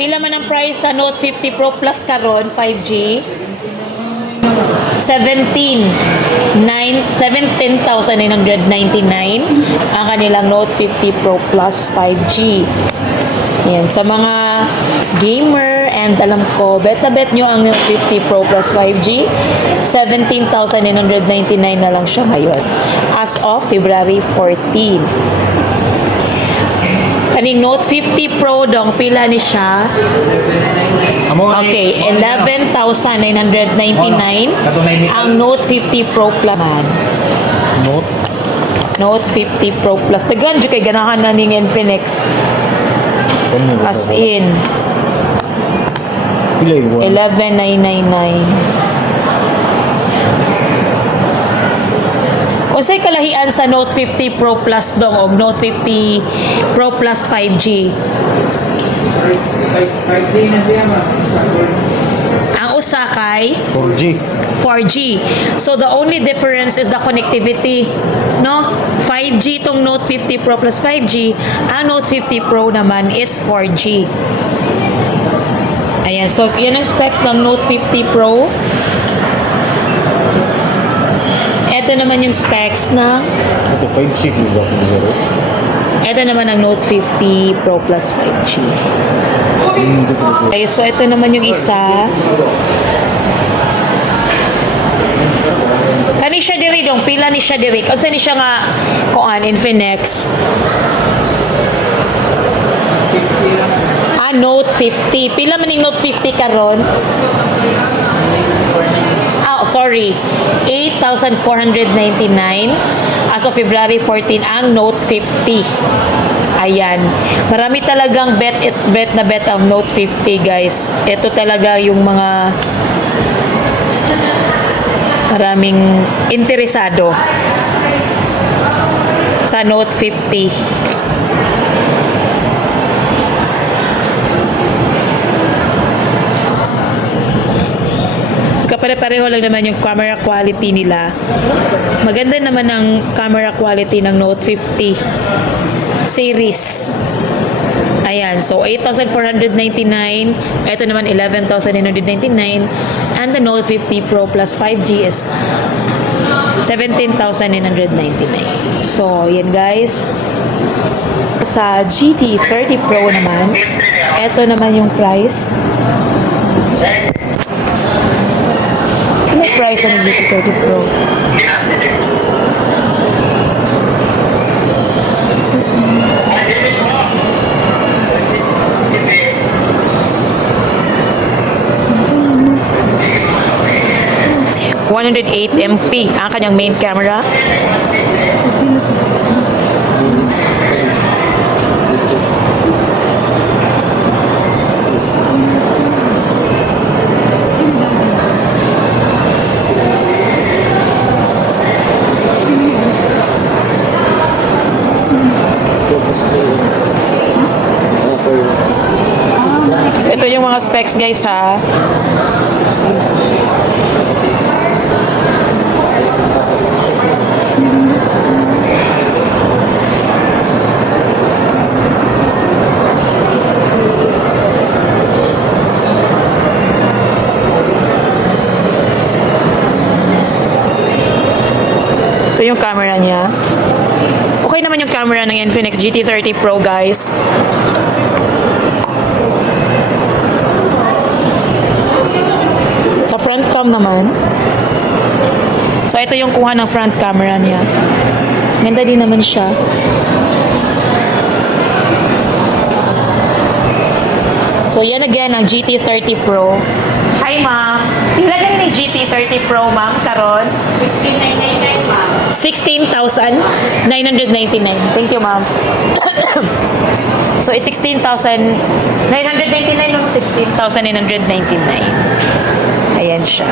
Pila man ang price sa Note 50 Pro Plus karon 5G? 17,999 ang kanilang Note 50 Pro Plus 5G. Yan, sa mga gamer and alam ko, bet na bet nyo ang Note 50 Pro Plus 5G, 17,999 na lang siya ngayon as of February 14. Kaning Note 50 Pro dong, pila ni siya? Okay, 11,999 ang Note 50 Pro Plus man. Note 50 Pro Plus. Tagan dyan kay ganahan na ning Infinix. As in 11,999. Unsay kalahian sa Note 50 Pro Plus dong og Note 50 Pro Plus 5G? 5G na siya ma. Ang usa kay 4G. 4G. So the only difference is the connectivity, no? 5G tong Note 50 Pro Plus 5G, ang Note 50 Pro naman is 4G. Ayan, so yun ang specs ng Note 50 Pro. Ito naman yung specs na Ito 5C ba? ito naman ang Note 50 Pro Plus 5G. Okay, so ito naman yung isa. Kani siya diri dong, pila ni siya diri. Unsa ni siya nga kuan Infinix? Note 50. Pila man ning Note 50 karon? Sorry. 8,499 as of February 14 ang Note 50. Ayan. Marami talagang bet ang Note 50, guys. Ito talaga yung mga maraming interesado sa Note 50. Kapare-pareho lang naman yung camera quality nila. Maganda naman ang camera quality ng Note 50 series. Ayan, so 8,499. Ito naman 11,999. And the Note 50 Pro Plus 5G is 17,999. So, yan guys. Sa GT30 Pro naman, ito naman yung price. Ano price ng GT30 Pro? MP ang kanyang main camera. Ito yung mga specs guys ha. Ito yung camera niya. Okay naman yung camera ng Infinix GT30 Pro guys. Sa front cam naman. So ito yung kuha ng front camera niya. Ganda din naman siya. So yan again ang GT30 Pro. Hi ma'am. Ilagay ni GT30 Pro ma'am karon 16,999 ma. 16,999. Thank you ma'am. So 16,999 o 16,999. Ayan siya.